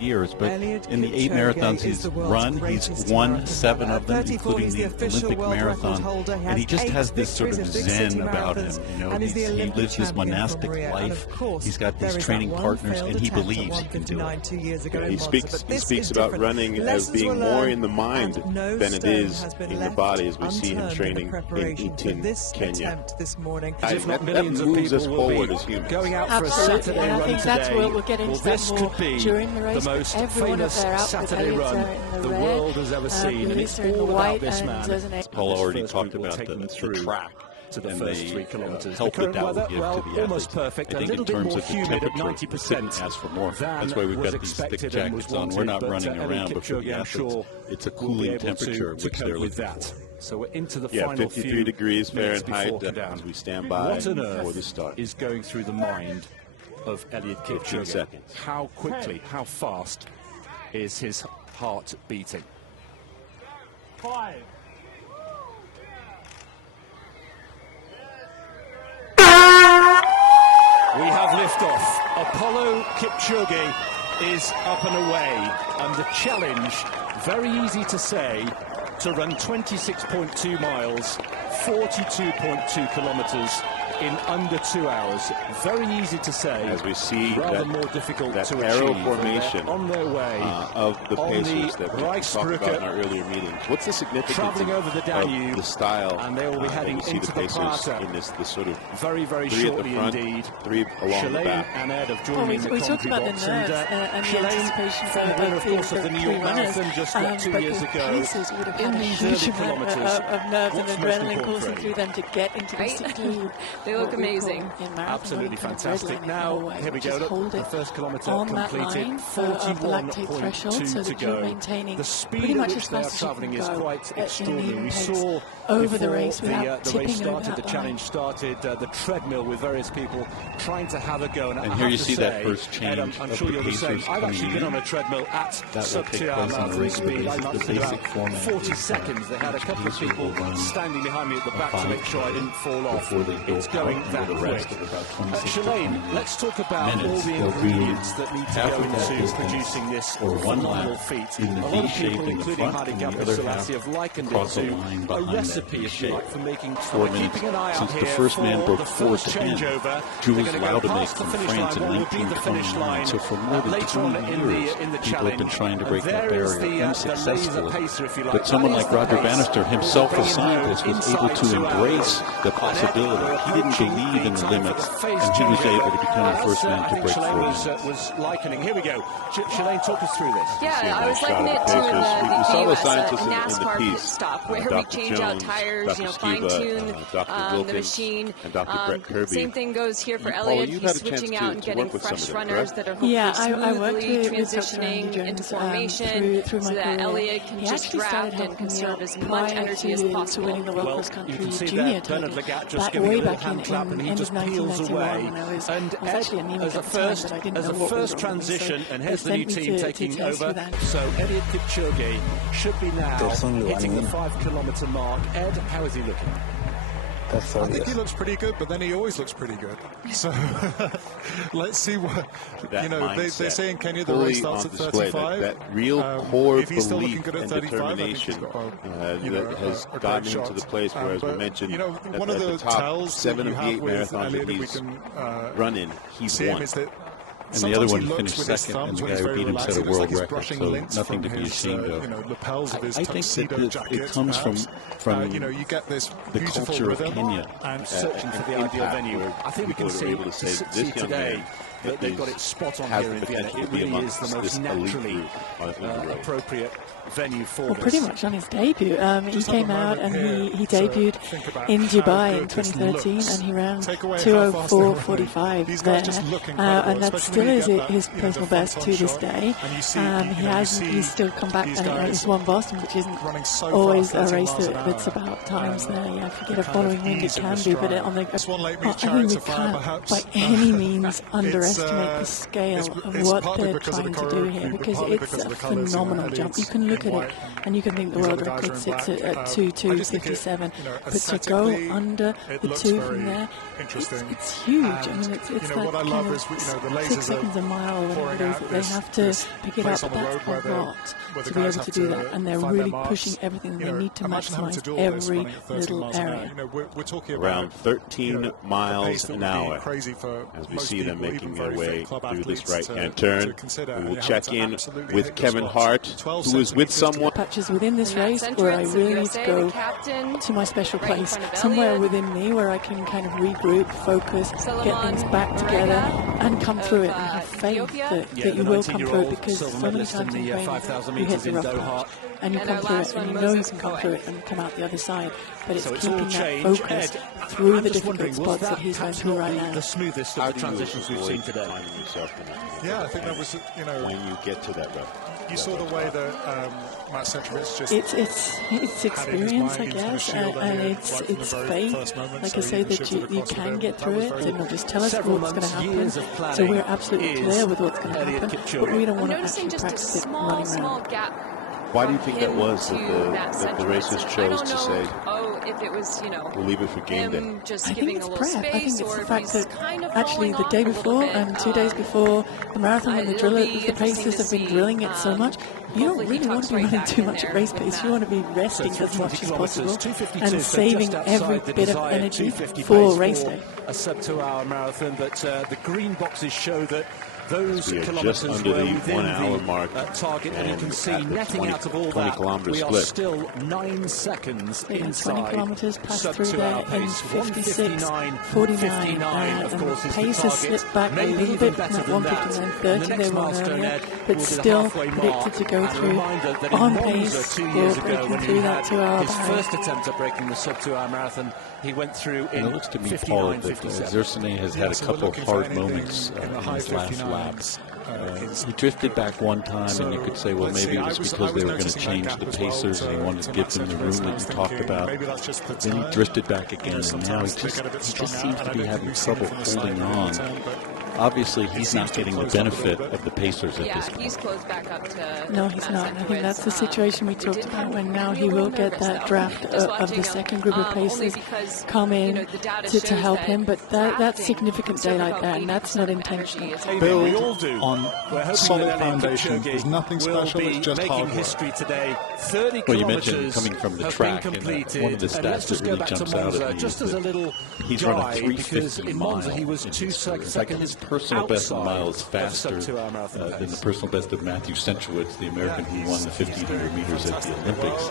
years, but Eliud in the 8 Kipchoge marathons he's run, he's won 7 of them, including the Olympic marathon, and he just has this sort of zen about him. You know, he lives this monastic life. He's got these training partners, and he believes he can do it. He speaks about running as being more in the mind than it is in the body, as we see him training in Eton, Kenya. That moves us forward as humans. Going out for a Saturday run, I think that's where we'll get into that more during the race. The most Everyone famous Saturday run the world has ever seen, and it's all about this man. Paul already talked about the track. To the and first 3 kilometers. Help The current that weather, will give well, to the almost athletes. perfect. I A think little in bit terms more of the humid at temperature, 90%. ask for more. Than That's why we've was got these thick expected and was jackets on. wanted, We're not but, running Eliud around, but for the Kipchoge, I'm athletes, sure, it's a will be cooling able temperature, to which they're cope with looking that. for. So we're into the Yeah, final 53 few degrees minutes Fahrenheit before as we stand down. by What on for the earth start. is going through the mind of Eliud 15 Kipchoge? seconds. How quickly, how fast is his heart beating? 5. We have liftoff. Apollo Kipchoge is up and away, and the challenge, very easy to say, to run 26.2 miles, 42.2 kilometers in under 2 hours. Very easy to say, as we see rather that, more difficult that to arrow achieve. formation On their way of the on pacers the that we talked about in our earlier meetings. What's the significance traveling over the Danube, of the style and they will be heading that we see into the the pacers Prater in this sort of very, very 3 at shortly the front, indeed. 3 along the Shalane back. and Ed have Well, joined we the talked about the box, nerves and the Shalane, anticipation from the of winner, of course, of the New York runners, Marathon just 2 but years the ago. pacers would have In had a these huge early amount kilometers, of nerves and what's most adrenaline important coursing for through them to get into the seclude. They look amazing. Absolutely fantastic. Now, here we go. Hold The it first kilometre on that completed. line of the lactate threshold, so 41.2 to that you're go. maintaining The pretty speed at much which as they are fast as you travelling can is go quite at an extraordinary. even We pace saw over the before race without the race tipping over started, that the line. challenge started, the treadmill with various people trying to have a go. And I here have you to see say, that first change Ed, I'm of sure the you're the same. pacers I've actually coming been in. on a treadmill at That will sub take 2 hour place on the marathon race. speed. I The lasted about basic format 40 is, seconds. They had a couple of pacer people will run standing behind me at the back to make sure I didn't fall off. before they go It's going out, that and the rest quick. of about 26 to Shalane, 28 let's talk about minutes. all the They'll do ingredients that need to half go of that into distance producing this or one phenomenal lap feat. in the A lot V of shape people, in the including front, Haile and the Gabriel other Selassie, half have likened it across the to line a behind that recipe, V if you shape. like, for making 4 we're minutes keeping an eye out since the here first man for broke the 4 first to end. changeover. Jules They're gonna go Laudermilk past the from finish France line. in What will be the finish 1929. line So for more than later 2 on years, in the people have been challenge. trying to break And that there is barrier the unsuccessfully. pacer, if you like. But someone That is like the Roger pace Bannister, that himself will a bring him scientist, was inside able to 2 embrace hours. the possibility. He didn't believe in the limits, and he was able to become the first man to break 4 minutes. was likening. Here we go. Shalane, talk us through this. Yeah, I was shot likening of it the to Pacers. We saw the the scientists US in the NASCAR pit piece. stop where we Dr. change out Jones, tires, Dr. you know, Skiba, fine-tune Dr. the Wilkins, machine. and Dr. Brett Kirby. Same thing goes here for Paul, Eliud. you've He's had a chance switching to out and getting work with some fresh of them, runners correct? that are hopefully Yeah, I worked smoothly with Dr. transitioning Andy into Jones formation through so my that career. Eliud can He just actually started draft and helping me conserve out as much prior energy as to possible. winning the World Well, Cross you Country can see Junior that Bernard title. Lagat just Back giving way a little back hand in clap, and he end just of peels 1991 away. when I was And actually anemic as a at the time, first, but I didn't as know a what was first wrong with me, transition, so and they here's the new sent me team to taking test over. for that. So Eliud Kipchoge should be now hitting the 5-kilometre mark. Ed, how is he looking? I think he looks pretty good, but then he always looks pretty good. So let's see what, you know, they say in Kenya the race starts at 35. That real core if he's still looking belief good at and 35, determination that has gotten him to the place where, as we mentioned, you know, one of at the top tells 7 of the 8 with marathons that Eliud, we he's can running, he's see him won. is that And the other one he finished with his second, and thumbs the when guy he's who very beat him relaxed. set a It looks world like he's record, brushing so lint nothing from to be his, ashamed of. you know, lapels of his I think tuxedo that jacket. it comes from you know, you get this the beautiful culture of rhythm Kenya. and Searching for the ideal venue. I think we can see today that they've got it spot on here in Vienna. It really is the most naturally appropriate venue for this. Pretty much on his debut. He came out and he debuted in Dubai in 2013 and he ran 2:04:45 there. And that still is his personal best to this day. He's still come back and he's won Boston, which isn't always a race that's about times there. Yeah, if you get a following wind, it can be, but I think we can't by any means underestimate underestimate the scale of what they're trying to do here, because it's a phenomenal jump. You can look at it and you can think the world record sits at 2:2:57, but to go under the 2 from there, it's huge. I mean, it's that kind of 6 seconds a mile or whatever it is that they have to pick it up, but that's a lot to be able to do that, and they're really pushing everything. They need to maximize every little area. Around 13 miles an hour as we see them making their way through this right-hand turn. We will check in with Kevin Hart, who is with someone. Patches within this race where I really need to go to my special place, somewhere within me where I can kind of regroup, focus, get things back together, and come through it, and have faith that you will come through it, because so many times in training you hit the rough patch and you come through it, and you know you can come through it and come out the other side, but it's keeping that focus through the difficult spots that he's going through right now. The smoothest of the transitions we've seen today. Yeah, I think that was, when you get to that rough. You saw the way that Matt Centrovich just it's experience, I guess, and it's faith. Like I say, that you can get through it, and they'll just tell us what's going to happen. So we're absolutely clear with what's going to happen, but we don't want to actually practice it running around. Why do you think that was that the racers chose to say, if it was, we'll leave it for game day? Just I think it's prep. I think it's the fact that actually the day before and 2 days before the marathon, when the pacers have been drilling it so much, you don't really want to be running too much at race pace. You want to be resting as much as possible and saving every bit of energy for race day. A sub-2-hour marathon, but the green boxes show that those we are kilometers just under the 1 hour mark target, and you can see netting out of all that, we are still 9 seconds inside. 20 kilometers passed through there in 56:49, and the pace has slipped back a little bit from that 1:59:30 they were on earlier, but still predicted to go through on pace for breaking through that 2-hour His barrier. first attempt at breaking the sub-2-hour marathon, he went through in 59:57. It looks to me, Paul, that Zersenay has had a couple of hard moments in his last lap. He drifted back one time, and you could say, well, maybe it was because they were going to change the pacers and he wanted to give them the room that you talked about. Then he drifted back again, and now he just seems to be having trouble holding on. Obviously, he's not getting the benefit of the pacers at this point. He's closed back up to... No, he's not. I think that's the situation we talked about, when now he will get that draft of the second group of pacers come in to help him, but that's significant daylight there, and that's not intentional. build on solid foundation. There's nothing special, it's just hard work. Today, 30 well, you mentioned coming from the track, and one of the stats that really jumps out at me is that he's running 3:50 miles. He was 2 seconds. His personal best in miles faster than the personal best of Matthew Centrowitz, the American who won the 1,500 meters at the Olympics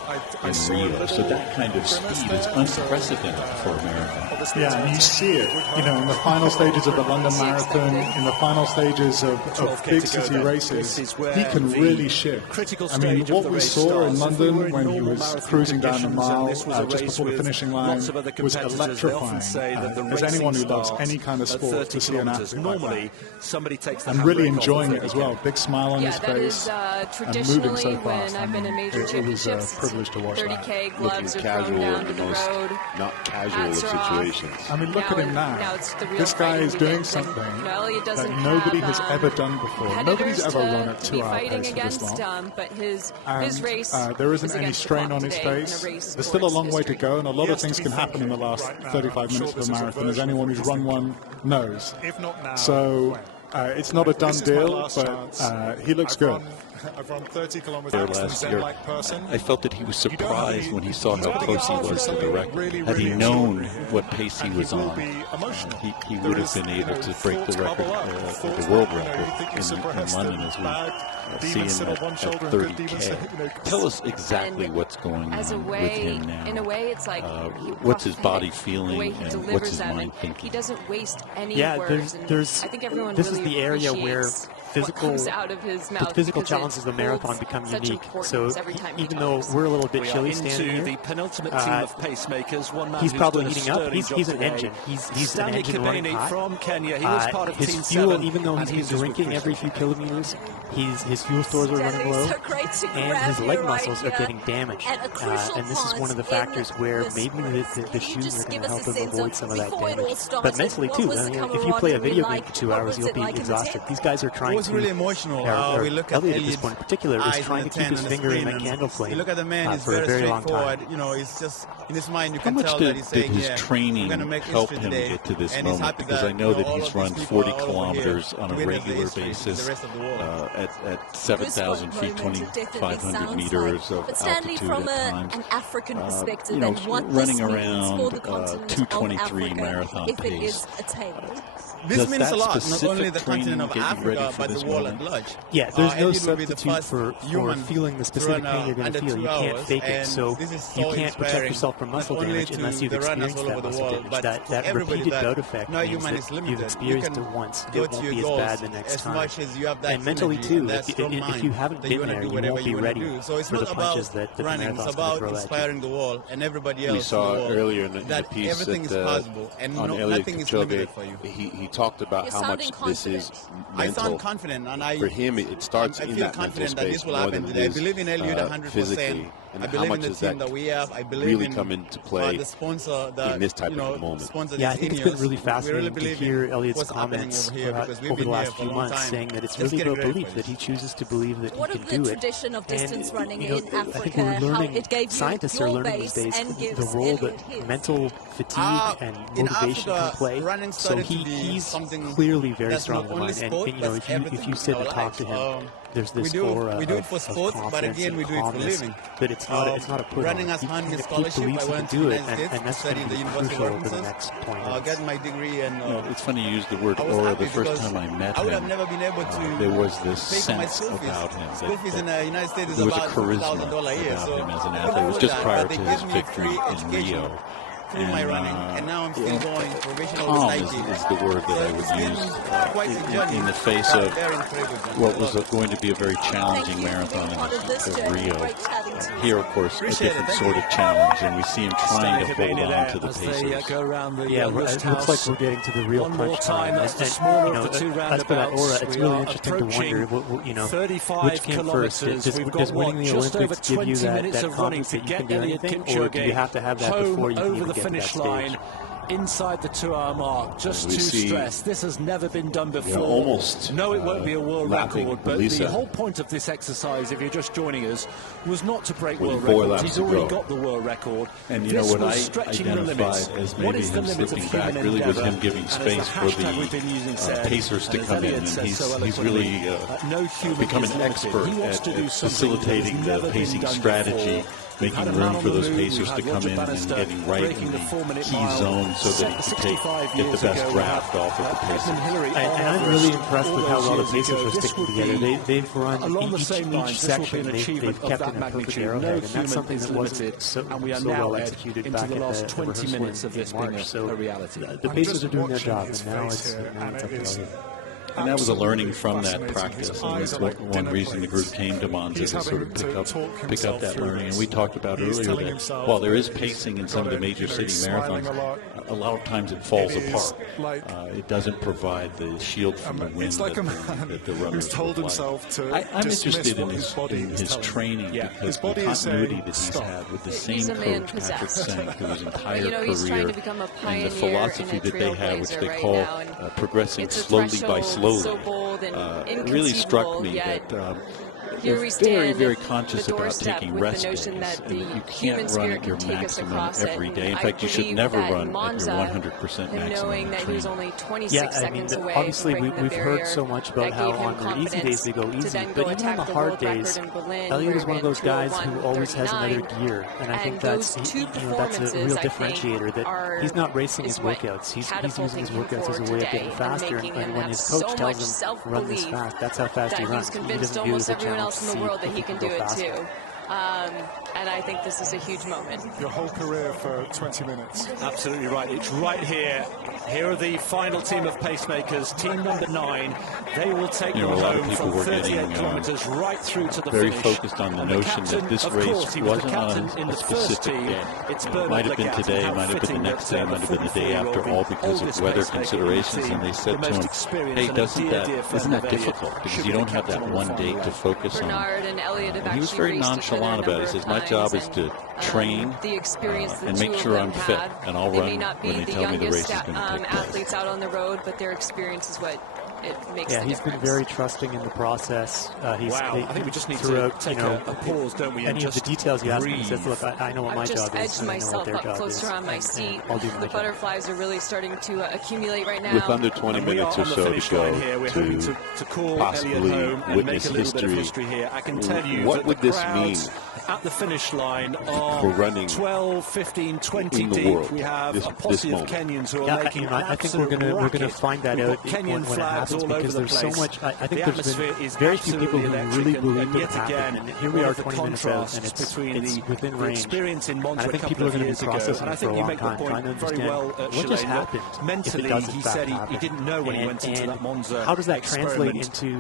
in Rio. So that kind of speed is unprecedented for a marathon. Yeah, and you see it, in the final stages of the London Marathon, in the final stages of big city races, he can really shift. I mean, what we saw in London when he was cruising down the mile just before the finishing line was electrifying. As anyone who loves any kind of sport, to see an athlete like that. And really enjoying it as well. Big smile on his face and moving so fast. It was a privilege to watch that. Looking casual in the most not casual of situations. I mean, look at him now. This guy is doing something that nobody has ever done before. Nobody's ever run at 2-hour pace for this long. And there isn't any strain on his face. There's still a long way to go, and a lot of things can happen in the last 35 minutes of a marathon, as anyone who's run one knows. So it's not a done deal, but he looks good. I've run 30 kilometers last year. I felt that he was surprised when he saw how close he was to the record. Had he known what pace he was on, he would have been able to break the record, the world record in London, as we see him at 30K. Tell us exactly what's going on with him now. In a way, it's like what's his body feeling and what's his mind thinking? He doesn't waste any words. I think everyone this is the area where the physical challenges challenges of the marathon become unique. So even though we're a little bit chilly standing here, the penultimate team of pacemakers. One man he's probably who's heating done a up. sterling He's job an today. engine. He's an engine running hot. From Kenya. He was part of his Team fuel, 7, even though he's been drinking every few kilometers, his fuel stores are running low, and his leg muscles are getting damaged. And this is one of the factors where maybe the shoes are going to help him avoid some of that damage. But mentally too, I mean, if you play a video game for 2 hours, you'll be exhausted. These guys are trying to. Really emotional. We look at Eliud at this point in particular is trying to keep his finger in that candle flame. You look at the man; for a very long time. You know, it's just in his mind. You How can much tell did, that he's saying, his training help him get to this moment? Because I know that he's run 40 kilometers on a regular basis at 7,000 feet, 2,500 meters of altitude at times. An African perspective, you know, and running around 2:23 marathon if pace. it is attainable. This means a lot, not only the continent of Africa, but the world at large. Yeah, there's no substitute for feeling the specific pain you're going to feel. You can't fake it, so you can't protect yourself from muscle damage unless you've experienced that muscle damage. That repeated bout effect means that you've experienced it once. It won't be as bad the next time. And mentally too, if you haven't been there, you won't be ready for the punches that the marathon's going to throw at you. We saw earlier in the piece that on Eliud Kipchoge, he talked about how much this is mental. For him, it starts in that mental space more than it is physically. And how much does that really come into play in this type of a moment? Yeah, I think it's been really fascinating to hear Eliud's comments over the last few months saying that it's really about belief, that he chooses to believe that he can do it. And, you know, I think we're learning, scientists are learning these days the role that mental fatigue and motivation can play. So he's clearly very strong in mind. And you know, if you sit and talk to him, there's this aura we do it for of sports, but again, we do it for living. But it's not a put running as hand in scholarship, I went to do the it, United and that's going to be crucial over the next 20 minutes. Get my degree, and it's funny you used the word aura. The first time I met I would have him, never been able to there was this pay my sense school fees. about him School fees in the United States is there was a about charisma $2,000 a year. about So him as an athlete. It was just prior to his victory in Rio. Through my running, and now I'm still going professional calm with is the word that I would use in the face of what was going to be a very challenging marathon in Rio. Here, of course, a different sort of challenge, and we see him trying to hold on to the pacers. Yeah, it looks like we're getting to the real punch time. And you know, as for that aura, it's really interesting to wonder, you know, which came first. Does winning the Olympics give you that confidence that you can do anything, or do you have to have that before you can even get to that stage? Inside the 2-hour mark, just to stress, this has never been done before. Almost. No, it won't be a world record, but Lelisa. The whole point of this exercise, if you're just joining us, was not to break world records. He's already got the world record. And you know what I identified as maybe him slipping back really was him giving space for the pacers to come in, and he's really become an expert at facilitating the pacing strategy, making room for those pacers to come in and getting right in the key zone so that he can get the best draft off of the pacers. And I'm really impressed with how well the pacers are sticking together. They've run each section. They've kept in a perfect arrowhead, and that's something that wasn't so well executed back at the 20 minutes of this being March. So a reality. the pacers are doing their job, and now it's up to Eliud. And that was a learning from that practice, and that's one reason the group came to Monza to sort of pick up that learning. And we talked about earlier that while there is pacing in some of the major city marathons, a lot of times it falls apart. It doesn't provide the shield from the wind that the runners told himself to. I'm interested in his training because the continuity that he's had with the same coach, Patrick Senk, through his entire career, and the philosophy that they have, which they call progressing slowly by slowly, really struck me that they're very, very conscious about taking rest days, and that you can't run at your maximum every day. In fact, you should never run at your 100% maximum training. Yeah, I mean, obviously we've heard so much about how on their easy days they go easy, but even on the hard days, Eliud is one of those guys who always has another gear, and I think that's a real differentiator, that he's not racing his workouts. He's using his workouts as a way of getting faster, and when his coach tells him, run this fast, that's how fast he runs. He doesn't view it as a challenge. In the world that he can do it too. And I think this is a huge moment. Your whole career for 20 minutes. Absolutely right. It's right here. Here are the final team of pacemakers. Team number 9. They will take them home from 38 kilometers right through to the very finish. Focused on the notion that this race wasn't on a specific day. It might have been today, might have been the next day, might have been the day after, all because of weather considerations. And they said to him, hey, isn't that difficult? Because you don't have that one day to focus on. And Eliud have he was very nonchalant about it. He says, my job is to train and make sure I'm fit, and I'll run when they tell me the race is going to take place. Athletes out on the road, but their experience is what it makes the he's difference. been very trusting in the process. I think we just need to take a pause, don't we? Any of the details you ask him, he says, look, I know what my job is. I've just edged myself up closer on my seat. The butterflies are really starting to accumulate right now. With under 20 minutes or so to go to call possibly Eliud home witness and make a little bit of history here. I can tell you what that would the this mean at the finish line are for running 12, 15, 20 in the deep. world? We have a posse of Kenyans who are making I think we're gonna find that out when it happens, because there's so much. I think there's been very few people who really believe that it happened, and here we are 20 minutes out, and it's within range. And I think people are going to be processing it for a long time, trying to understand what just happened. Mentally, he said he didn't know when he went into that Monza. How does that translate into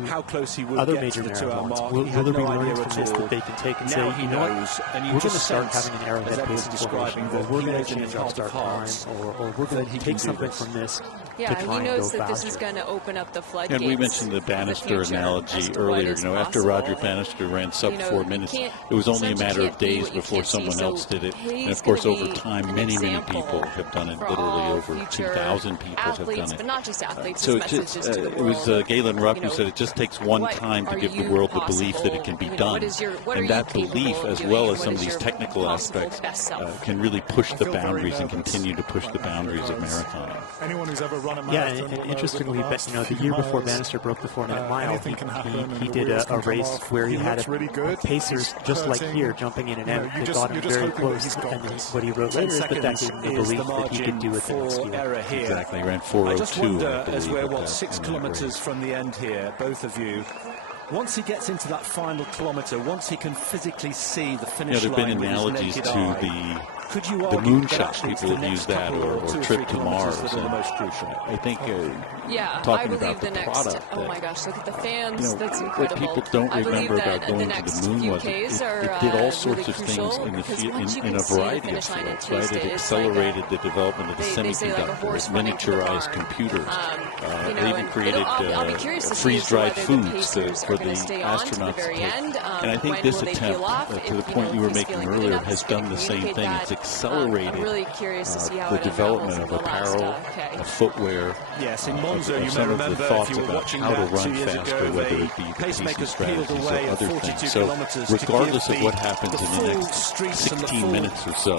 other major marathons? Will there be learnings from this that they can take and say, you know what, we're going to start having an arrowhead pacing formation, or we're going to change our start time, or we're going to take something from this to try he knows and go that this is faster. going to open up the floodgates. And we mentioned the Bannister analogy earlier. After Roger Bannister ran sub 4 minutes, it was only a matter of days before someone else did it. And of course, over time, many people have done it. Literally over 2,000 people have done it. But not just athletes, so it was Galen Rupp who said it just takes one time to give the world the belief that it can be done. And that belief, as well as some of these technical aspects, can really push the boundaries and continue to push the boundaries of marathoning. Anyone who's ever run a marathon, and interestingly, the year before Bannister broke the 4-minute mile, he did a race where he had pacers just like here jumping in and out. They got him very close, and what he wrote later is that gave him the belief that he could do it the next year. Exactly, he ran 4:02. I just wonder, as we're 6 kilometers from the end here, both of you, once he gets into that final kilometer, once he can physically see the finish line, there have been analogies to the moonshot. People have used that, or trip to Mars. I think talking about the product. Oh my gosh, look at the fans. That's incredible. What people don't remember about going to the moon was it did all sorts of things in a variety of fields. Right? It accelerated the development of the semiconductors, miniaturized computers. They even created freeze-dried foods for the astronauts to take. And I think this attempt, to the point you were making earlier, has done the same thing. It's accelerated the development of apparel, of footwear. Yes, in Monza, you some may of the remember thoughts if you were about watching how to that run 2 years faster, ago, whether it be the pacing pacemakers strategies peeled or away other at things. 42 So kilometers regardless of what happens in the next 16 minutes or so,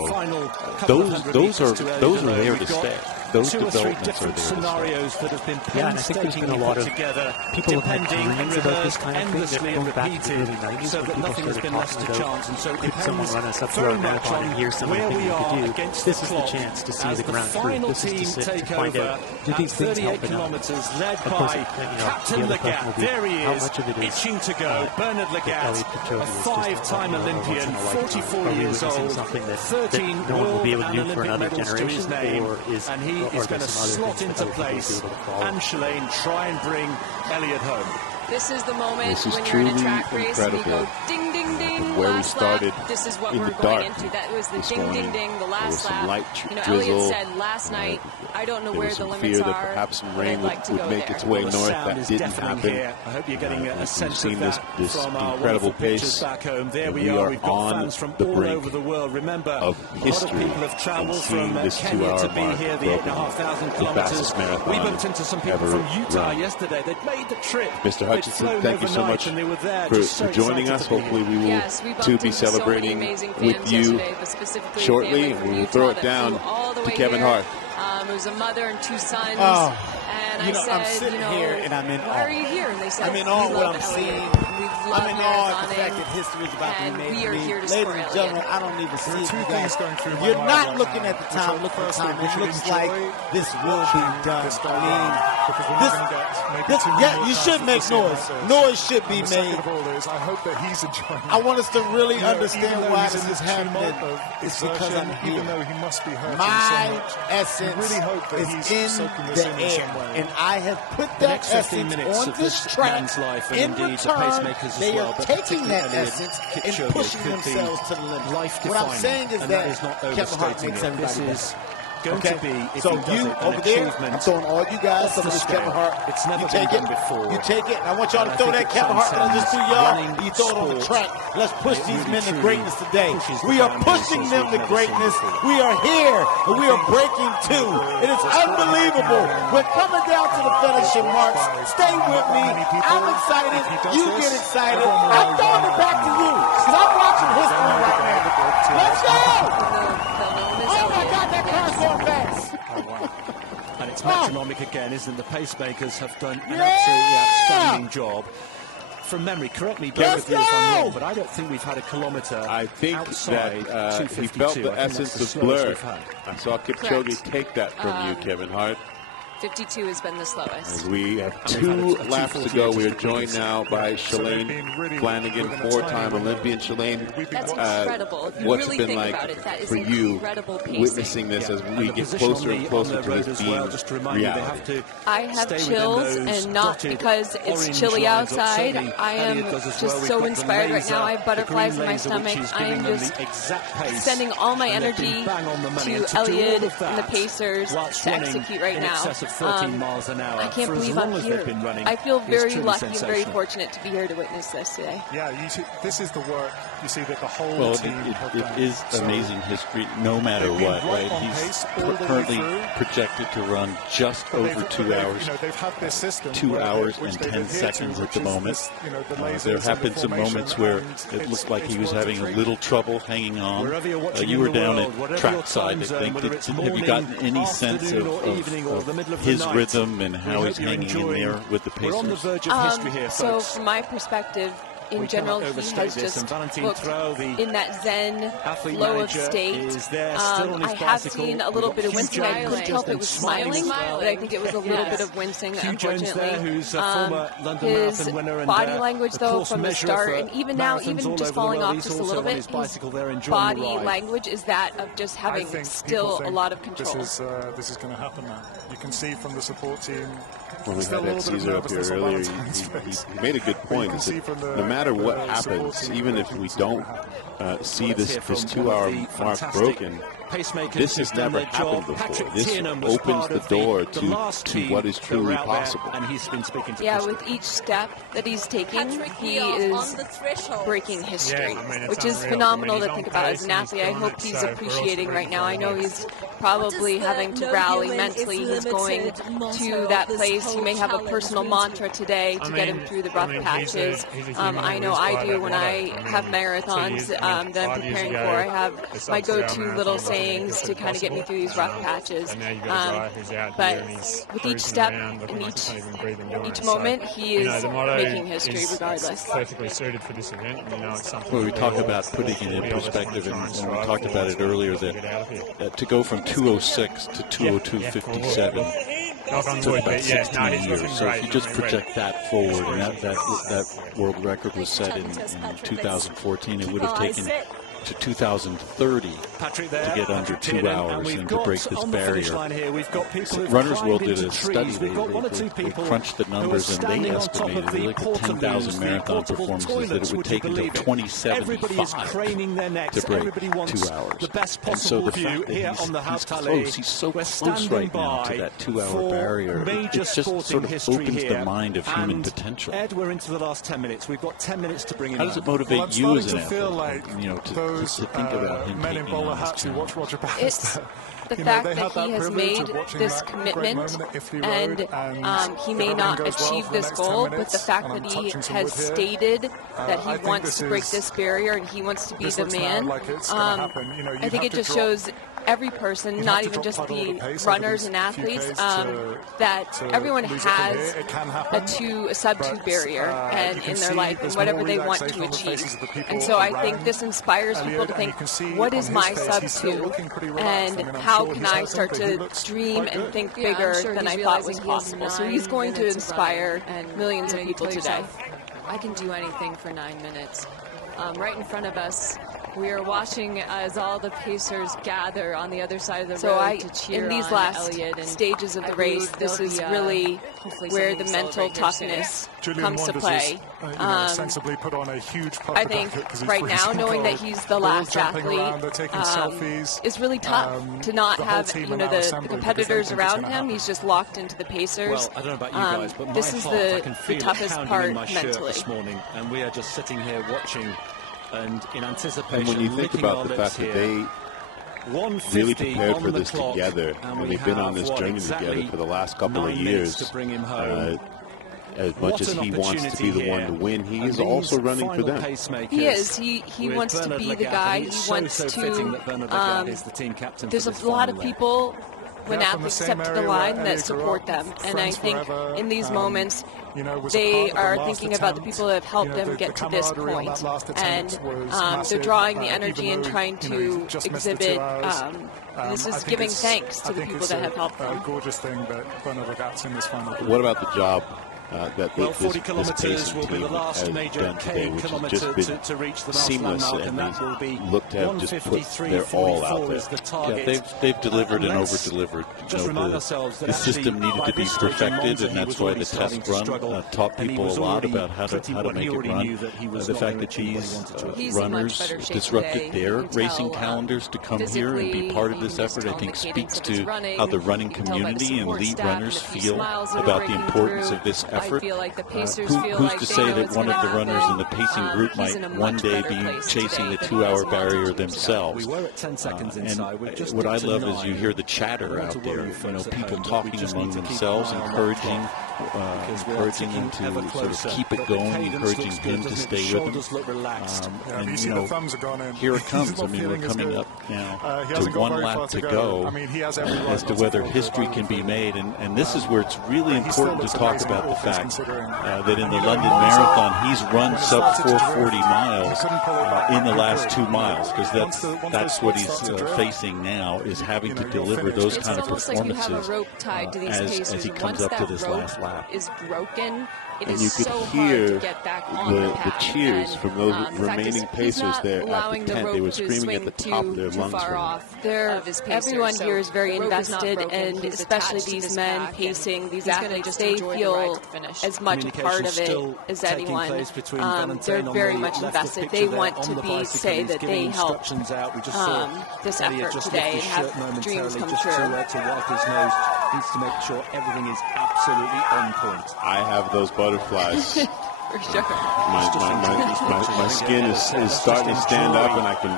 those are there to stay. Those developments are there. Scenarios that have been and I think there's been a lot of people have had dreams about this kind of thing, going back to the early 90s when people started talking about could someone run us up to our marathon and here's some of the things we could do. This is the chance to see the ground through. This is to sit to find out, do these things help enough? Of course, the other question will be, how much of it is itching to go. Bernard Lagat, Kipchoge a 5-time Olympian, 44 years old, something that 13 no one will be able to do Olympic for another medals to his generation, name, or is and he is going to slot into place and Shalane try and bring Eliud home. This is the moment this is when truly you're in a track race and you go ding, ding, ding, where we last started lap. This is what in we're the going dark into. That was the ding, morning. ding, ding, the last There was some lap. light Eliud drizzle. said last night, I don't know where the some limits fear are, that perhaps some but rain I'd like to would go make there. its way The north. sound That is didn't deafening happen. here. I hope you're getting a sense seen of that this from our incredible pictures pace. back home. There We we are. are We've got on fans from the all brink over the world. Remember, of a lot of history people have travelled from this Kenya 2-hour to be mark here, the broken. 8,500 The kilometres. fastest marathon We bumped into some people ever from Utah run. yesterday. They'd made the trip. Mr. Hutchinson, thank you so much and they were there, for joining us. Hopefully we will too be celebrating with you shortly. We will throw it down to Kevin Hart. It was a mother and 2 sons. Oh, and I said, I'm sitting here and I'm in awe. Why are you here? And they said, I'm in awe of what I'm seeing. love marathoning, and we are here to support Ladies and gentlemen, Eliud. I don't even see Two you things guys. going through You're my not mind looking right at the now. time. Look at the time. It looks like this will be done. This I mean, because we're not going to get maybe this, two yeah, more you times should to make see noise. like this. Noise should be And the made. second of all is, I hope that he's enjoying it. I want us to really You know, understand even though why he's this in is this tumult happening. of It's because I'm exertion, here. even though he must be hurting so My much. essence I really hope that is he's in soaking this the in air, some way. and I have put The that next 15 essence minutes on of this this track. man's life, and In indeed the return, pacemakers as they well, are but taking that particularly essence Kipchoge and pushing could be themselves to the limit. life-defining, What I'm saying is and that is not Kevin Hart overstating makes it. everybody This is going okay? to be, if So he does you it, an over there, I'm achievement throwing all you guys off some the of this scale. Kevin Hart. It's never You been take done it. before. You take it. I want y'all to And I throw think that it Kevin Hart that I just threw transcends y'all. You throw it on the sport. track. Let's push It these really men to truly greatness today. pushes the We are boundaries pushing as them we've to never seen greatness. before. We are here, and we are breaking two. It is unbelievable. We're coming down to the finishing marks. Stay with me. I'm excited. You get excited. I'm throwing it back to you because I'm watching history right now. Let's go! Oh my God, that car's going fast. And it's metronomic again, isn't it? The pacemakers have done an absolutely outstanding job. From memory, correct me, bear with me if I'm wrong, but I don't think we've had a kilometre I think outside that he 2:52. felt I the think essence that's the of blur. slowest we've had. I saw Kipchoge take that from you, Kevin Hart. 52 has been the slowest. As we have 2 laps to go. We are joined now by Shalane Flanagan, 4-time Olympian. Shalane, That's incredible. If you what's really it been think like about it, that is for you incredible pacing. witnessing this as we get closer and closer to this being reality? I have chills, and not because it's chilly outside. I am just so inspired right now. I have butterflies in my stomach. I am just sending all my energy to Eliud and the Pacers to execute right now. I can't believe I'm here. I feel very lucky and very fortunate to be here to witness this today. Yeah, this is the work you see that the whole Well, team have done. it is amazing history, no matter what, right? He's currently projected to run just over 2 hours. They've had this system 2 hours which and they've 10 adhered to, seconds at which the is moment. this, There have been some moments where it looked like he was having a little trouble hanging on. You were down at trackside, I think. Have you gotten any sense of his rhythm and how he's hanging in there with the Pacers? We're on the verge of history here, So folks. from my perspective, in general, he has just looked in that zen flow of state. I have seen a little bit of wincing. I couldn't tell if it was smiling, but I think it was a little bit of wincing, unfortunately. His body language, though, from the start, and even now, even just falling off just a little bit, his body language is that of just having still a lot of control. This is going to happen now. You can see from the support team. When we had that Caesar up here earlier, he made a good point. He said, no matter what happens, even if we don't see this 2-hour mark broken, this has never happened before. This opens the door to what is truly possible. Yeah, with each step that he's taking, he is breaking history, which is phenomenal to think about as an athlete. I hope he's appreciating right now. I know he's probably having to rally mentally. He's going to that place. He may have a personal mantra today to get him through the rough patches. I know I do when I have marathons that I'm preparing for. I have my go-to little sayings to kind of get me through these rough patches. But with each step and each moment, he is making history regardless. Perfectly suited for this event. It's something. Well, we talk about putting it in perspective, and we talked about it earlier that to go from 2:06 to 2:02:57 took about 16 years. So if you just project that forward, and that world record was set in 2014, it would have taken to 2030 to get under 2 hours and to break this barrier. Runners World did a study. They crunched the numbers, and they estimated, they looked at 10,000 marathon performances, that it would take until 2075 to break 2 hours. And so the fact that he's close, he's so close right now to that 2-hour barrier, it just sort of opens the mind of human potential. Ed, we're into the last 10 minutes. We've got 10 minutes to bring in. How does it motivate you as an athlete? those men in bowler hats who watch Roger Bannister. The fact that he has made this commitment, and he may not achieve this goal, but the fact that he has stated that he wants to break this barrier and he wants to be the man, I think it just shows every person, not even just the runners and athletes, that everyone has a sub-2 barrier and in their life and whatever they want to achieve. And so I think this inspires people to think, what is my sub-2 and how can I start to dream and think bigger than I thought was possible. So he's going to inspire millions of people today. I can do anything for 9 minutes. Right in front of us, we are watching as all the pacers gather on the other side of the road to cheer in these on last Eliud. And stages of the race, this is really where the mental toughness comes to play. Sensibly put on a huge I think right now, knowing that he's the last athlete, it's really tough to not have the competitors around him. He's just locked into the pacers. Well, I don't know about you guys, but this is the toughest part mentally. This morning, and we are just sitting here watching. And in anticipation, and when you think about the fact that they really prepared for this together, and they've been on this journey together for the last couple of years, as much as he wants to be the one to win, he is also running for them. He is. He wants to be the guy. He wants to. There's a lot of people when athletes step to the line that support them, and I think in these moments they are thinking about the people that have helped them get to this point, and they're drawing the energy and trying to exhibit. This is giving thanks to the people that have helped them. Gorgeous thing that Bernard Ragazzi in this final group. What about the job that this kilometers will be the last major K kilometer to reach the seamless, and that will be looked to have just put their all out there. Yeah, they've delivered and over-delivered. The system needed to be perfected, and that's why the test run taught people a lot about how to make it run. The fact that these runners disrupted their racing calendars to come here and be part of this effort, I think speaks to how the running community and lead runners feel about the importance of this effort. Who's to say that one of the runners in the pacing group might one day be chasing the 2-hour barrier themselves? And what I love is you hear the chatter out there, people talking among themselves, encouraging him to sort of keep it going, encouraging him to stay with them. And here it comes. I mean, we're coming up now to one lap to go as to whether history can be made. And this is where it's really important to talk about the fact that in the London Marathon, he's run sub 440 miles in the last 2 miles, because that's what he's facing now, is having to deliver those kind of performances as he comes up to this last lap. Is broken. And you could hear the cheers from those remaining pacers there at the tent. They were screaming at the top of their lungs. Everyone here is very invested, and especially these men pacing, these athletes, they feel as much a part of it as anyone. They're very much invested. They want to say that they helped this effort today and have dreams come true. Needs to make sure everything is absolutely on point. I have those butterflies. For sure. My skin is starting to stand up, and I can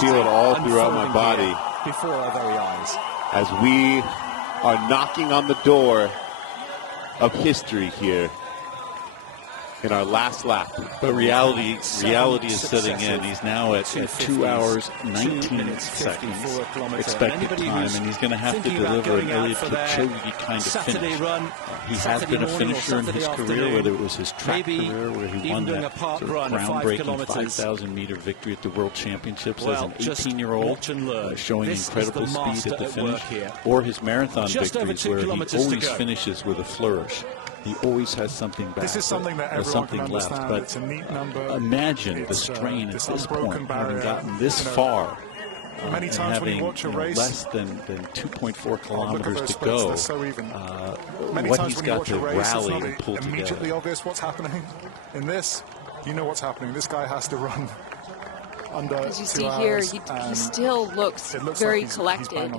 feel it all throughout my body before our very eyes as we are knocking on the door of history here in our last lap. But reality is setting in. He's now at 2 hours 19 seconds expected time, and he's going to have to deliver an Eliud Kipchoge kind of finish. He has been a finisher in his career, whether it was his track career where he won that sort of groundbreaking 5,000-meter victory at the World Championships as an 18-year-old, showing incredible speed at the finish, or his marathon victories where he always finishes with a flourish. He always has something back. This is something that everyone can understand. But it's a neat number. Imagine the strain at this point, having gotten this far, many times when you watch a race, less than 2.4 kilometers to go. What he's got to rally and pull together. Immediately obvious what's happening. In this, you know what's happening. This guy has to run As you see here, he still looks very collected.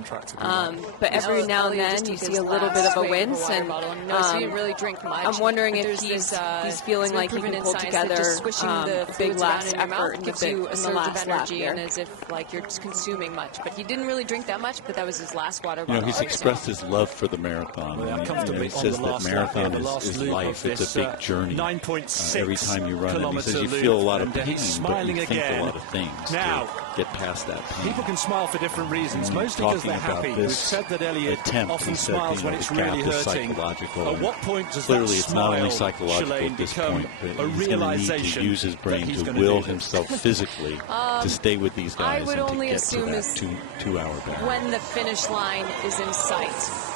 But every now and then you see a little bit of a wince, and I'm wondering if he's feeling like he can pull together a big last effort in the last lap here. And as if like you're just consuming much, but he didn't really drink that much. But that was his last water bottle. You know, he's expressed his love for the marathon. And he says that marathon is life. It's a big journey. Every time you run it, he says you feel a lot of pain, but you think a lot of things to get past that pain. People can smile for different reasons, mostly because they're happy. We've said that Eliud often smiles when it's really hurting. At what point does clearly that it's not only smile, psychological Shalane, at this become point, but a he's going to need to realization use his brain that he's to gonna will do this? himself physically to stay with these guys would and to only get to assume that is two-hour barrier. when the finish line is in sight.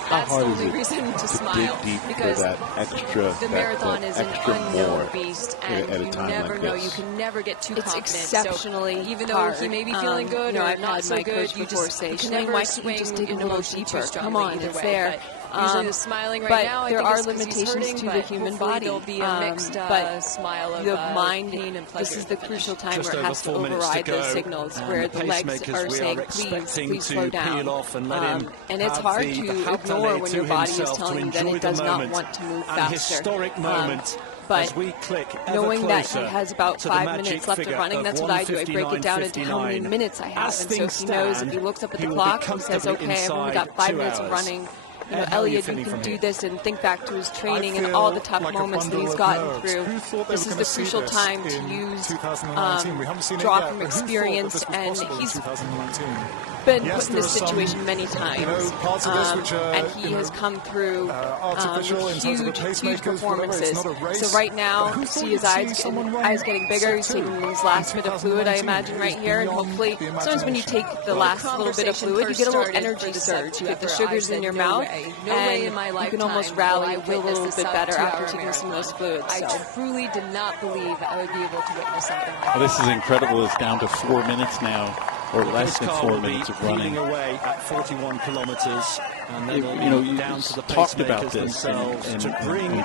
How That's the hard is only it reason to to smile, dig deep because for that extra, the marathon is an extra unknown more beast, at and a you time never like know. this? You can never get too It's confident. exceptionally so even though hard. he may be feeling good or I've not had so my good, coach you before just say, you can Shalane, never why can't you swing just dig in a little emotion too deeper? strongly Come on, either it's way, there. but usually the smiling right but now, I there think are it's 'cause he's limitations hurting, to but the human hopefully body. there'll be a mixed But smile of the mind, pain and pleasure. this is the crucial time Just where it over has to 4 minutes override to those go, signals, and where the the legs pacemakers are we saying, are expecting please to slow down. peel off and let him And it's have hard the to Hautale ignore when to your body is himself to telling you that enjoy it does the not moment. want to move An faster. historic moment But as we click ever knowing that he closer has about to the 5 magic minutes left of figure running, of that's what I do. I break it down into how many 1:59.59. minutes I have. As And so things he knows, if stand, he looks up at he the will be clock and says, comfortably okay, I've only inside got 5 2 minutes of hours. running. You know, Ed, how are you Eliud, feeling you can from do here? this and think back to his training and feel all the tough like a moments that bundle he's of gotten nerves. through. Who thought they This were is gonna the see crucial this time to in use 2019? We haven't seen it draw yet, from but who thought that experience, this was and possible in he's 2019? been Yes, put in there this are some, situation many times, parts of this which are, and he has come through artificial in terms of the huge pacemakers, performances. it's not a race. So right now, But who you thought see you'd his see eyes getting bigger. He's taking his last bit of fluid, I imagine, right here, and hopefully, sometimes when you take the last little bit of fluid, you get a little energy surge. You get the sugars in your mouth, and you can almost rally, feel a little bit better after taking some of those fluids. I truly did not believe I would be able to witness something like Well, this is incredible. It's down to 4 minutes now, or less than 4 minutes of running. Away at 41 kilometers, and then you know, you down to the talked about this, and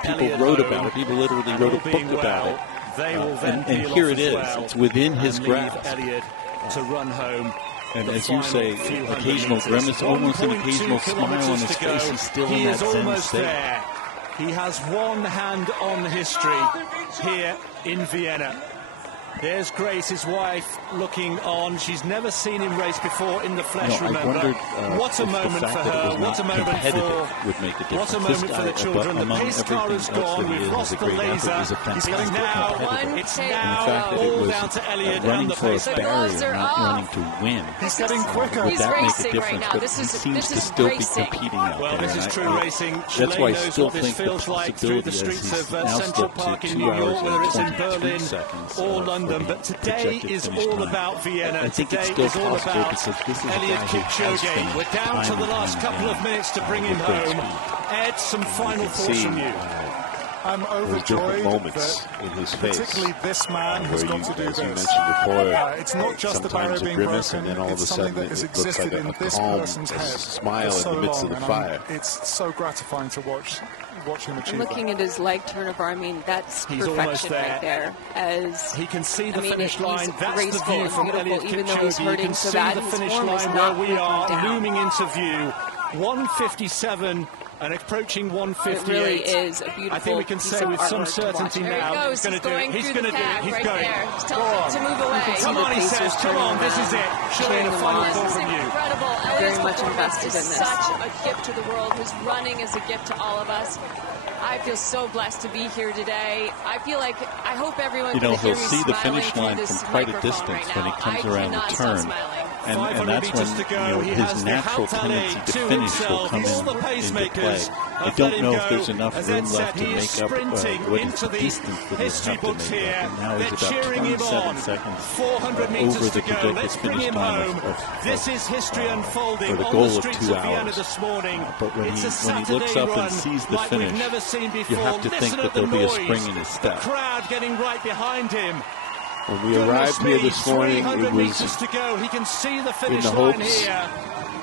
people wrote about it. People literally wrote a book about it. And here it is. It's within his grasp. Eliud to run home. And as you say, occasional grimace, almost an occasional smile on his face. He's still in that zen state. There. He has one hand on history here in Vienna. There's Grace, his wife, looking on. She's never seen him race before in the flesh, remember. I wondered what a moment for her, what a moment for what a moment for the children. The pace car has gone, we've lost the laser. It's now all down to Eliud and the pace. The barrier, not running to win. He's getting quicker. He's racing right now. This is seems to still be competing out well, there. this is true racing. That's why I knows still what this think the feels like through the possibility streets is of he's now Central slipped Park to in 2 New York, hours whether it's in and 22 Berlin seconds or London. But today is all about Vienna. I think Today it's still is all possible about because this is a Eliud guy who has Kipchoge. finished We're down to time the and last time couple of again minutes to bring him with great home. speed. Ed, some final thoughts from you. I'm overjoyed moments that in his face, particularly this man has got to do as you this. mentioned before, It's not just the barrier sometimes a being grimace, broken, and then all of a it's something sudden that has it looks like existed in a this calm person's head smile for so in the midst long, of the and fire. it's so gratifying to watch him achieve Looking at his leg turnover, I mean, that's perfection right there. As he can see the I mean, finish line. That's the graceful view and from beautiful, Eliud even though he's Kipchoge. You hurting can so see bad, the his finish form is line where not we breaking are down. looming into view. 1:57 and approaching 1:58. It really is a beautiful I think we can say with some certainty now he's going to do it. He's going to do it. He's going. He's telling him to move away. Come on, he says. Come on, this is it. Shalane, a final call from you. Incredible. Very much invested in this. Such a gift to the world. His running is a gift to all of us. I feel so blessed to be here today. I feel like I hope everyone can hear he'll me see the smiling finish through line this from quite a microphone distance right when he now. comes I around the cannot stop turn. smiling. And that's when his natural tendency to finish will come into play. I don't know if there's enough room left to make up what is the distance that he'll have to make up. And now he's about 27 seconds over the projected finish time of the goal of 2 hours. But when he looks up and sees the finish, you have to think that there'll be a spring in his step. Crowd getting right behind him. When we arrived here this morning, it was to go. He can see the in finish the line hopes here.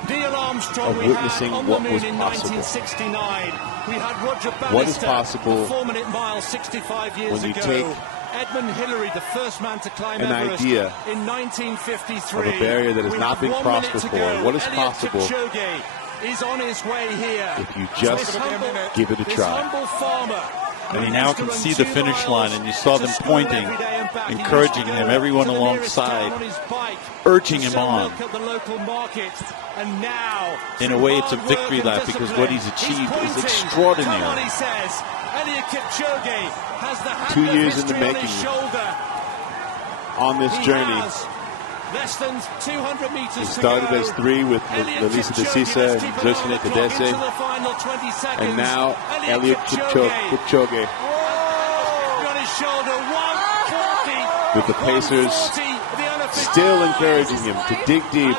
Neil Armstrong of we witnessing had on what the moon was in possible. 1969. We had Roger Bannister, What is possible the 4-minute mile 65 years when you ago. take Edmund Hillary, the first man to climb an Everest idea in 1953. of a barrier that has not been crossed before. What is possible Kipchoge is on his way here. if you just give it a try? And he now can see the finish line, and you saw them pointing, encouraging him, everyone alongside, urging him on. In a way, it's a victory lap because what he's achieved is extraordinary. 2 years in the making on this journey. Less than 200 meters he started as 3 with Lelisa Desisa and Zersenay Tadese, and now Eliud Kipchoge with the pacers still encouraging him to dig deep.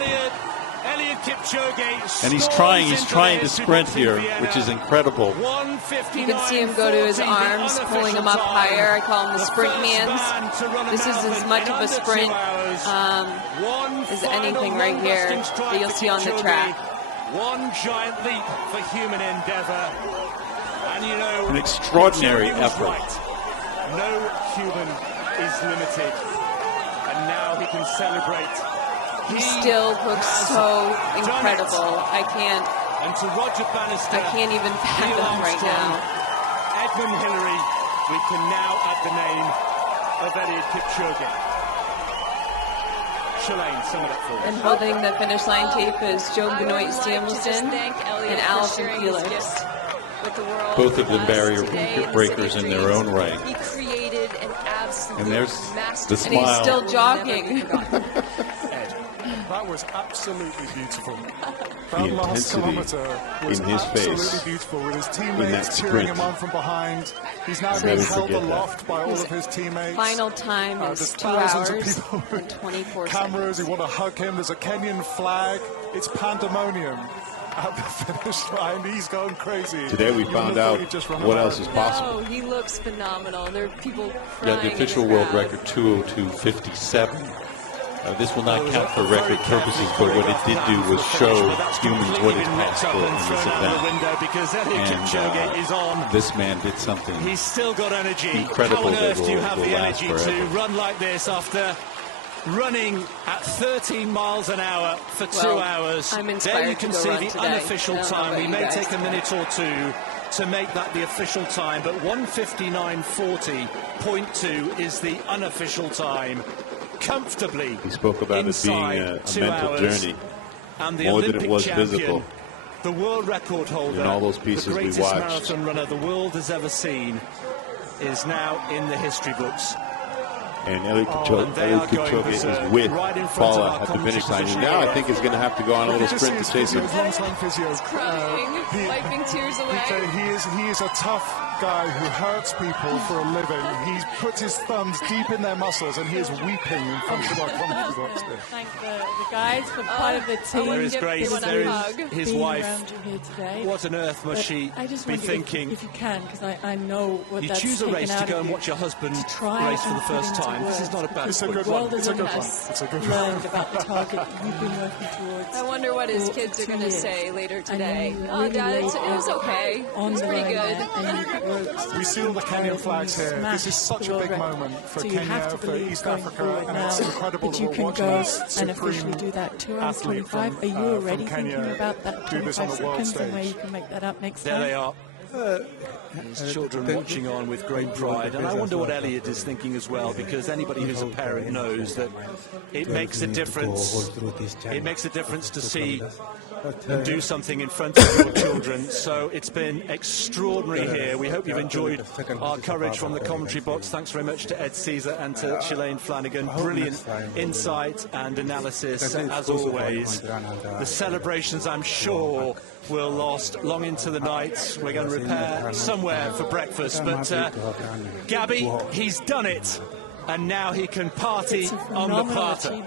And he's trying to sprint here, which is incredible. You can see him go to his arms, pulling him up higher. I call him the sprint mans. This is as much of a sprint as anything right here that you'll see on the track. One giant leap for human endeavor. And you know, an extraordinary effort. Right. No human is limited. And now he can celebrate. He still looks so incredible. I can't even fathom right now. Edmund Hillary, we can now add the name of Eliud Kipchoge. Shalane, sum it up for us. And holding the finish line tape is Joe Benoit Samuelson and Alison Felix. Both of them barrier breakers in their own right. He created an absolute and there's the smile. And he's still jogging. That was absolutely beautiful. The intensity in his face, absolutely beautiful, with his teammates cheering him on from behind. He's now being held aloft by all of his teammates. Final time is 2 hours and 24 cameras seconds. who want to hug him. There's a Kenyan flag. It's pandemonium at the finish line. He's going crazy. Today we found out what else is possible. No, he looks phenomenal. There are people crying. Yeah, the official world record 2:02:57. This will not count for record purposes, but what it did do was show humans what is possible in this event. And this man did something. He's still got energy. Incredible. How on earth do you have the last energy forever. to run like this after running at 13 miles an hour for 2 hours? I'm inspired there you can to go see run the today. unofficial time. We may take a minute or two to make that the official time, but 1:59:40.2 is the unofficial time. Comfortably. He spoke about it being a mental journey, and the more Olympic than it was champion, physical. The world record holder, in all those pieces the greatest we watched. marathon runner the world has ever seen, is now in the history books. And Eliud Kipchoge is with Paula at the finish line. And now I think he's going to have to go on a little sprint to chase him. He's crying, wiping tears away. He is a tough guy who hurts people for a living. He puts his thumbs deep in their muscles and he is weeping in front of our commentary box there. Thank the guys for part of the team. There is Grace, there is his wife. What on earth must she be thinking? If you can, because I know what you that's choose a race to go and watch your husband race for the first time. This is not a bad It's a good one. It's a good one. It's a good one. Learned about the target you've been working towards. I wonder what his kids are going to say later today. Oh, Dad, it was okay. It was pretty good. We see all the Kenyan flags here. This is such a big moment for Kenya, for East Africa, and it's incredible that we're watching this and officially do that 2 hours 25. Are you already thinking about that 25 seconds and where you can make that up next time? There they are. His children watching on with great pride, and I wonder what Eliud is thinking as well, because anybody who's a parent knows that it makes a difference. It makes a difference to see and do something in front of your children. So it's been extraordinary here. We hope you've enjoyed our coverage from the commentary box. Thanks very much to Ed Caesar and to Shalane Flanagan. Brilliant insight and analysis as always. The celebrations, I'm sure, will last long into the night. We're going to repair somewhere for breakfast, but Gabby, he's done it. and now he can party on the platter.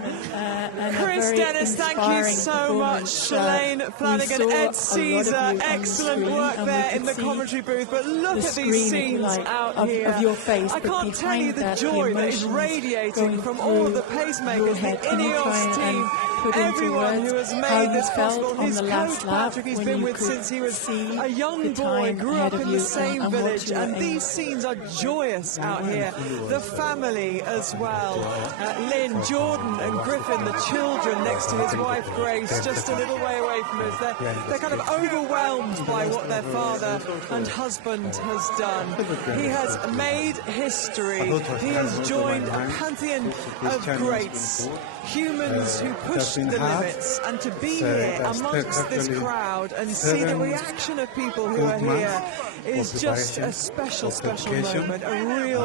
Chris Dennis, thank you so much. Shalane Flanagan, Ed Caesar, excellent work there in the commentary booth. But look at these scenes out here. Of your face, I can't tell you the joy that is radiating from all of the pacemakers, the INEOS team, everyone who has made this possible. His coach Patrick, he's been with since he was a young boy, grew up in the same village, and these scenes are joyous out here. The family as well, Lynn, Jordan and Griffin, the children next to his wife Grace, just a little way away from us. They're kind of overwhelmed by what their father and husband has done. He has made history. He has joined a pantheon of greats, humans who push the limits, and to be here amongst this crowd and see the reaction of people who are here is just a special, special moment, a real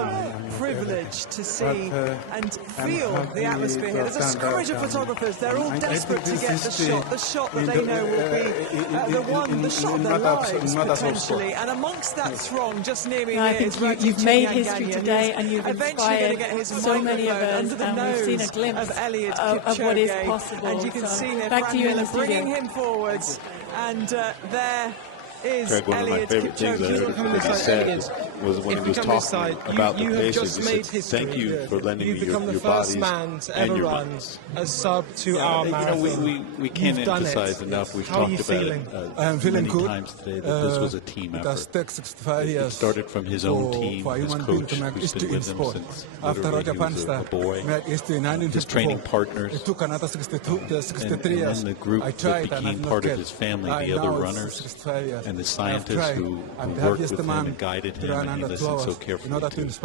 privilege to see and feel the atmosphere here. There's a scrimmage of photographers. They're all desperate to get the shot that they know will be the shot of their lives, potentially. And amongst that throng, just near me here, is you've made history today, and you've inspired so many of us, and we've seen a glimpse of Eliud of what is possible. And you can see here, back to you in the bringing him forwards, and there is Craig, one of my favorite things that he said was when he was talking about the paces, he said, thank you for lending me your bodies and your minds. A sub to our marathon. We can't emphasize enough. We've talked about it many times today that this was a team effort. It started from his own team, his coach, who's been with him since literally he was a boy, his training partners, and then the group that became part of his family, the other runners, and the scientists who worked with him and guided him, and he listened so carefully to. As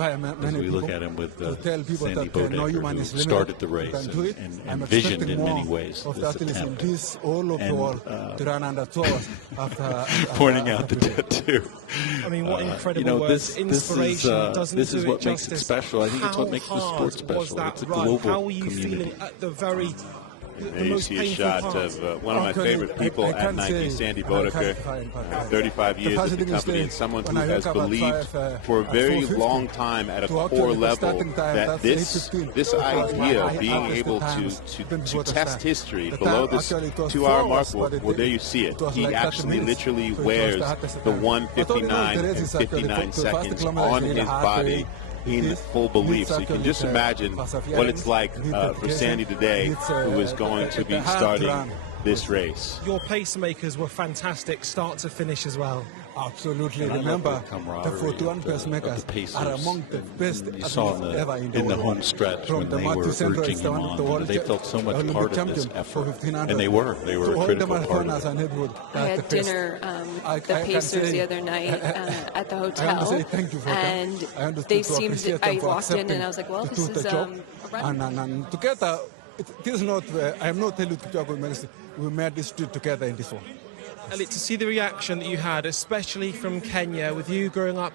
we look at him with Sandy Bodecker, who started the race and envisioned in many ways this attempt, and pointing out the tattoo. I mean, what incredible words. Inspiration doesn't this is what do it makes it justice. special. I think it's what makes the sport special. It's a global How were you community. feeling at the very There you see a shot of one of my favorite people at Nike, Sandy Bodecker, 35 years at the company, and someone who has believed for a very long time at a core level that this idea of being able to test history below this 2-hour mark, well, there you see it. He actually literally wears the 1:59 and 59 seconds on his body in full belief. So you can just imagine what it's like for Sandy today, who is going to be starting this race. Your pacemakers were fantastic, start to finish as well. Absolutely. Remember, the 41 pacemakers are among the best you saw in the home stretch when they were urging him on. They felt so much part of this effort, and they were a critical part of it. I had dinner with the Pacers the other night at the hotel, and they seemed, I walked in and I was like, well, this is a run. And together, this is not, I am not Eliud Kipchoge, we made this trip together in this one. Eliud, to see the reaction that you had, especially from Kenya, with you growing up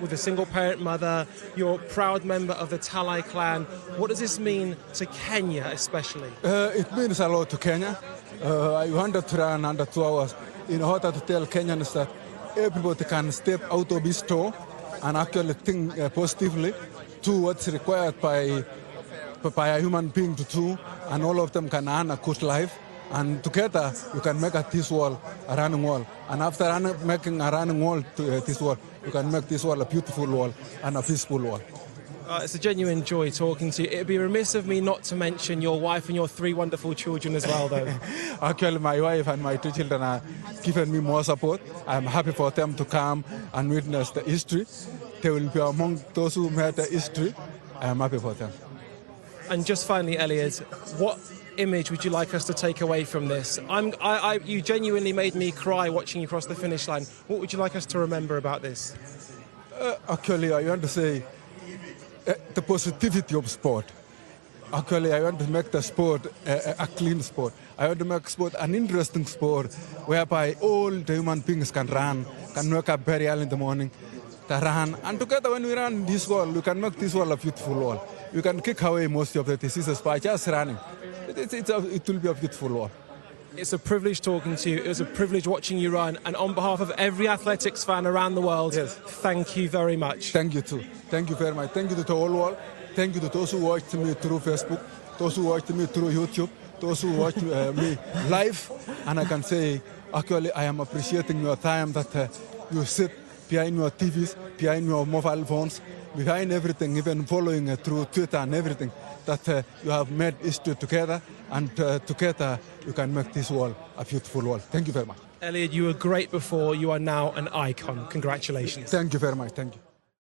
with a single-parent mother, you're a proud member of the Talai clan. What does this mean to Kenya, especially? It means a lot to Kenya. I wanted to run under 2 hours in order to tell Kenyans that everybody can step out of his toe and actually think positively to what's required by a human being to do, and all of them can earn a good life. And together, you can make this wall a running wall. And after making a running wall to this wall, you can make this wall a beautiful wall and a peaceful wall. It's a genuine joy talking to you. It would be remiss of me not to mention your wife and your 3 wonderful children as well, though. Actually, my wife and my 2 children are giving me more support. I'm happy for them to come and witness the history. They will be among those who made the history. I'm happy for them. And just finally, Eliud, what image would you like us to take away from this? You genuinely made me cry watching you cross the finish line. What would you like us to remember about this? Actually, I want to say the positivity of sport. Actually, I want to make the sport a clean sport. I want to make sport an interesting sport whereby all the human beings can run, can wake up very early in the morning, to run. And together when we run this wall, we can make this wall a beautiful wall. We can kick away most of the diseases by just running. It will be a beautiful wall. It's a privilege talking to you. It was a privilege watching you run. And on behalf of every athletics fan around the world, thank you very much. Thank you too. Thank you very much. Thank you to the whole world. Thank you to those who watched me through Facebook, those who watched me through YouTube, those who watched me live. And I can say, actually, I am appreciating your time that you sit behind your TVs, behind your mobile phones, behind everything, even following through Twitter and everything, that you have made history together, and together you can make this world a beautiful world. Thank you very much. Eliud, you were great before. You are now an icon. Congratulations. Thank you very much. Thank you.